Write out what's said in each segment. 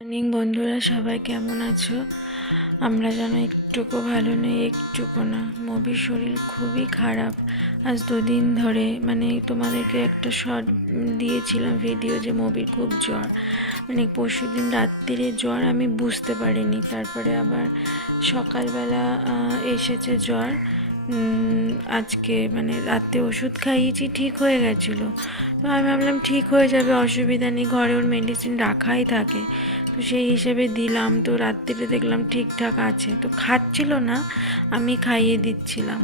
Morning বন্ধুরা, সবাই কেমন আছো? আমরা যেন একটুকু ভালো নেই, একটুকু না। মবির শরীর খুবই খারাপ। আজ দুদিন ধরে তোমাদেরকে একটা শর্ট দিয়েছিলাম ভিডিও যে মবির খুব জ্বর। পরশুদিন রাত্রিরে জ্বর, আমি বুঝতে পারিনি। তারপরে আবার সকালবেলা এসেছে জ্বর। আজকে রাতে ওষুধ খাইয়েছি, ঠিক হয়ে গেছিলো। তো আমি ভাবলাম ঠিক হয়ে যাবে, অসুবিধা নেই, ঘরে ওর মেডিসিন রাখাই থাকে। তো সেই হিসেবে দিলাম। তো রাত্রিরে দেখলাম ঠিকঠাক আছে, তো খাচ্ছিল না, আমি খাইয়ে দিচ্ছিলাম,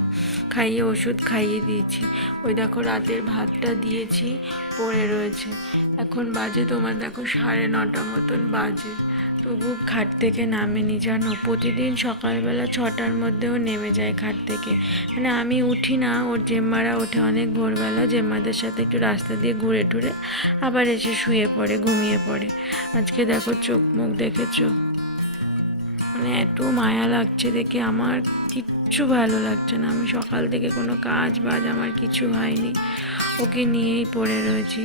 খাইয়ে ওষুধ খাইয়ে দিয়েছি। ওই দেখো রাতের ভাতটা দিয়েছি, পড়ে রয়েছে। এখন বাজে তোমার দেখো 9:30 মতন বাজে, তবু খাট থেকে নামেনি। জানো, প্রতিদিন সকালবেলা 6টার মধ্যেও নেমে যায় খাট থেকে। আমি উঠি না, ওর জেম্মারা ওঠে অনেক ভোরবেলা, জেম্মাদের সাথে একটু রাস্তা দিয়ে ঘুরে টুরে আবার এসে শুয়ে পড়ে, ঘুমিয়ে পড়ে। আজকে দেখো চোখ মুখ দেখেছো, এত মায়া লাগছে দেখে, আমার কিচ্ছু ভালো লাগছে না। আমি সকাল থেকে কোনো কাজ বাজ আমার কিছু হয়নি, ওকে নিয়েই পড়ে রয়েছি।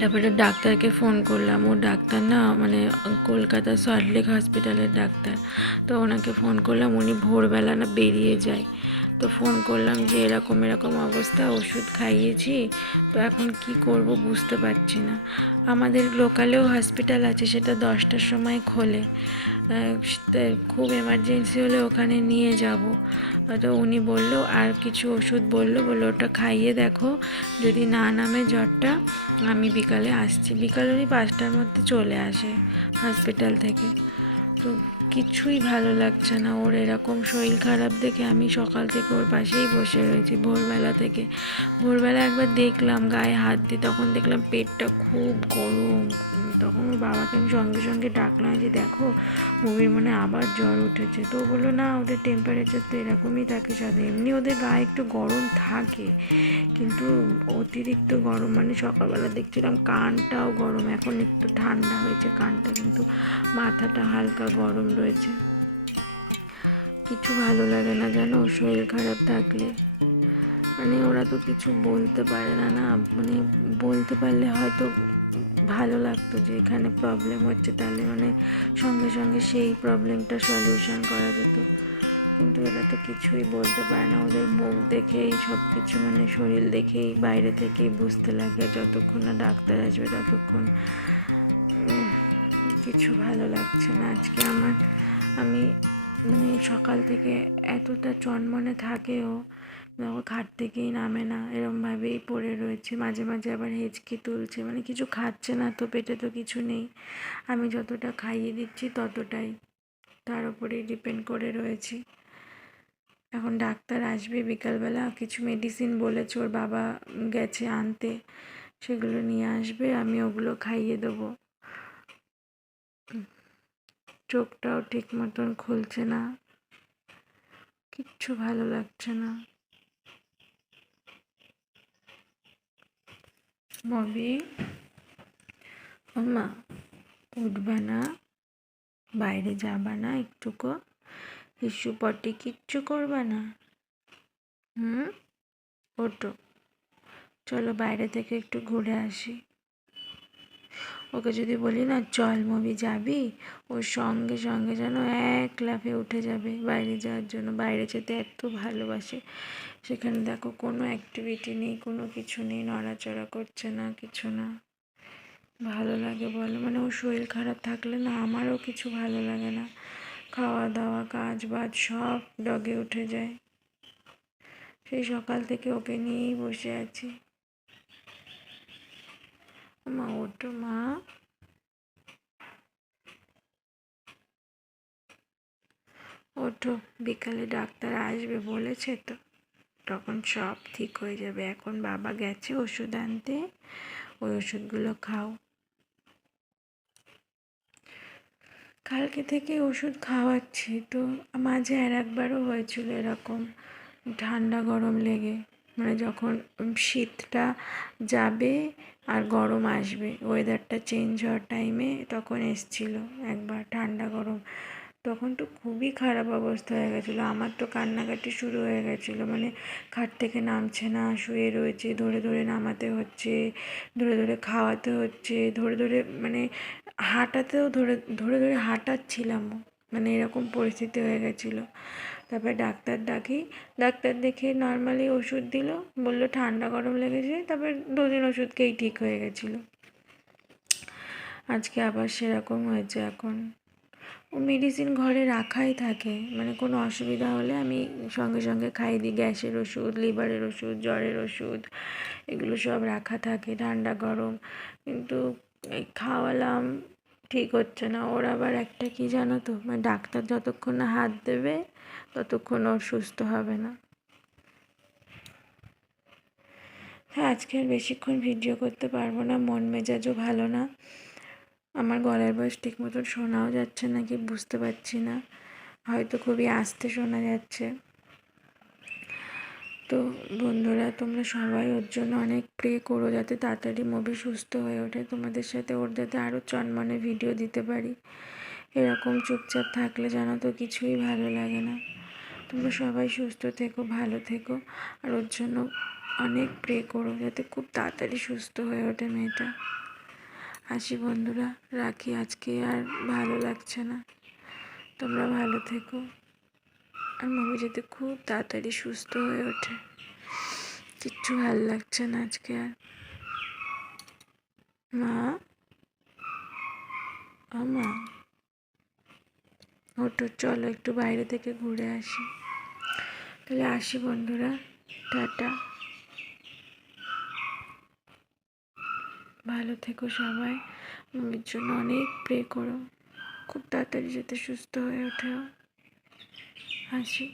তারপরে ডাক্তারকে ফোন করলাম। ও ডাক্তার না, কলকাতা সল্টলেক হসপিটালের ডাক্তার। তো ওনাকে ফোন করলাম, উনি ভোরবেলা না বেরিয়ে যায়। তো ফোন করলাম যে এরকম এরকম অবস্থা, ওষুধ খাইয়েছি, তো এখন কি করব বুঝতে পারছি না। আমাদের লোকালেও হসপিটাল আছে, সেটা 10টার সময় খোলে। খুব এমার্জেন্সি হলে ওখানে নিয়ে যাব। তো উনি বললো, আর কিছু ওষুধ বললো ওটা খাইয়ে দেখো, যদি না নামে জ্বরটা আমি বিকালে আসছি। বিকাল উনি 5টার মধ্যে চলে আসে হসপিটাল থেকে। তো কিছুই ভালো লাগছে না, ওর এরকম শরীর খারাপ দেখে আমি সকাল থেকে ওর পাশেই বসে রয়েছি ভোরবেলা থেকে। ভোরবেলা একবার দেখলাম গায়ে হাত দিয়ে, তখন দেখলাম পেটটা খুব গরম। তখন ওর বাবাকে আমি সঙ্গে সঙ্গে ডাকলাম যে দেখো মমির মনে আবার জ্বর উঠেছে। তো বললো না, ওদের টেম্পারেচার তো এরকমই থাকে সাথে, এমনি ওদের গায়ে একটু গরম থাকে, কিন্তু অতিরিক্ত গরম। সকালবেলা দেখছিলাম কানটাও গরম, এখন একটু ঠান্ডা হয়েছে কানটা, কিন্তু মাথাটা হালকা গরম রয়েছে। কিছু ভালো লাগে না জানো শরীর খারাপ থাকলে। ওরা তো কিছু বলতে পারে না, না বলতে পারলে হয়তো ভালো লাগতো, যে এখানে প্রবলেম হচ্ছে, তাহলে সঙ্গে সঙ্গে সেই প্রবলেমটা সলিউশন করা যেত। কিন্তু এরা তো কিছুই বলতে পারে না, ওদের মুখ দেখেই সব কিছু, শরীর দেখেই বাইরে থেকেই বুঝতে লাগে। যতক্ষণ না ডাক্তার আসবে ততক্ষণ কিছু ভালো লাগছে না আজকে আমার। আমি সকাল থেকে এতটা চনমনে থাকেও, দেখো খাট থেকেই নামে না, এরমভাবেই পড়ে রয়েছে। মাঝে মাঝে আবার হেঁচকি তুলছে, কিছু খাচ্ছে না তো, পেটে তো কিছু নেই। আমি যতটা খাইয়ে দিচ্ছি ততটাই, তার উপরেই ডিপেন্ড করে রয়েছি। এখন ডাক্তার আসবে বিকালবেলা, কিছু মেডিসিন বলেছে, ওর বাবা গেছে আনতে, সেগুলো নিয়ে আসবে, আমি ওগুলো খাইয়ে দেবো। চোখটাও ঠিক মতন খুলছে না, কিচ্ছু ভালো লাগছে না। ববি, মা উঠবা না, বাইরে যাবা না একটুকু, হিসু পটি কিচ্ছু করবা না? ওঠো, চলো বাইরে থেকে একটু ঘুরে আসি। ওকে যদি বলি না চল মবি যাবি, ওর সঙ্গে সঙ্গে যেন এক লাফে উঠে যাবে বাইরে যাওয়ার জন্য। বাইরে যেতে এত ভালোবাসে। সেখানে দেখো কোনো অ্যাক্টিভিটি নেই, কোনো কিছু নেই, নড়াচড়া করছে না, কিছু না। ভালো লাগে বলো? ওর শরীর খারাপ থাকলে না আমারও কিছু ভালো লাগে না। খাওয়া দাওয়া কাজ বাজ সব ডগে উঠে যায়। সেই সকাল থেকে ওকে নিয়েই বসে আছি। মা ওঠো, মা ওঠো, বিকালে ডাক্তার আসবে বলেছে তো, তখন সব ঠিক হয়ে যাবে। এখন বাবা গেছে ওষুধ আনতে, ওই ওষুধগুলো খাও। কালকে থেকে ওষুধ খাওয়াচ্ছি, তো মাঝে আর একবারও হয়েছিল এরকম ঠান্ডা গরম লেগে, যখন শীতটা যাবে আর গরম আসবে, ওয়েদারটা চেঞ্জ হওয়ার টাইমে তখন এসছিল একবার ঠান্ডা গরম। তখন তো খুবই খারাপ অবস্থা হয়ে গেছিলো, আমার তো কান্নাকাটি শুরু হয়ে গেছিলো। খাট থেকে নামছে না, শুয়ে রয়েছে, ধরে ধরে নামাতে হচ্ছে, ধরে ধরে খাওয়াতে হচ্ছে, ধরে ধরে হাঁটাতেও ধরে ধরে ধরে হাঁটাচ্ছিলামও, মানে এরকম পরিস্থিতি হয়ে গেছিলো। তারপরে ডাক্তার ডাকি, ডাক্তার দেখে নর্মালি ওষুধ দিল, বললো ঠান্ডা গরম লেগেছে, তারপর 2 দিন ওষুধ খেয়েই ঠিক হয়ে গেছিলো। আজকে আবার সেরকম হয়েছে এখন। ও মেডিসিন ঘরে রাখাই থাকে, মানে কোনো অসুবিধা হলে আমি সঙ্গে সঙ্গে খাইয়ে দিই। গ্যাসের ওষুধ, লিভারের ওষুধ, জ্বরের ওষুধ, এগুলো সব রাখা থাকে, ঠান্ডা গরম। কিন্তু এই খাওয়ালাম, ঠিক হচ্ছে না। ওর আবার একটা কি জানো তো, মানে ডাক্তার যতক্ষণ না হাত দেবে ততক্ষণ ওর সুস্থ হবে না। হ্যাঁ, আজকে আর বেশিক্ষণ ভিডিও করতে পারবো না, মন মেজাজও ভালো না। আমার গলার বয়স ঠিক মতন শোনাও যাচ্ছে নাকি বুঝতে পারছি না, হয়তো খুবই আস্তে শোনা যাচ্ছে। তো বন্ধুরা, তোমরা সবাই ওর জন্য অনেক প্রে করো যাতে তাড়াতাড়ি মুভি সুস্থ হয়ে ওঠে, তোমাদের সাথে ওর যাতে আরও চনমনে ভিডিও দিতে পারি। এরকম চুপচাপ থাকলে জানো তো কিছুই ভালো লাগে না। তোমরা সবাই সুস্থ থেকো, ভালো থেকো, আর ওর জন্য অনেক প্রে করো যাতে খুব তাড়াতাড়ি সুস্থ হয়ে ওঠে মেয়েটা। আসি বন্ধুরা, রাখি, আজকে আর ভালো লাগছে না। তোমরা ভালো থেকো, আর মুভি যাতে খুব তাড়াতাড়ি সুস্থ হয়ে ওঠে। কিচ্ছু ভালো লাগছে না আজকে আর। মা, মা, ওঠো, চলো একটু বাইরে থেকে ঘুরে আসি। তাহলে আসি বন্ধুরা, টাটা। ভালো থেকো সবাই, মুভির জন্য অনেক প্রে করো, খুব তাড়াতাড়ি যাতে সুস্থ হয়ে ওঠে। আসি।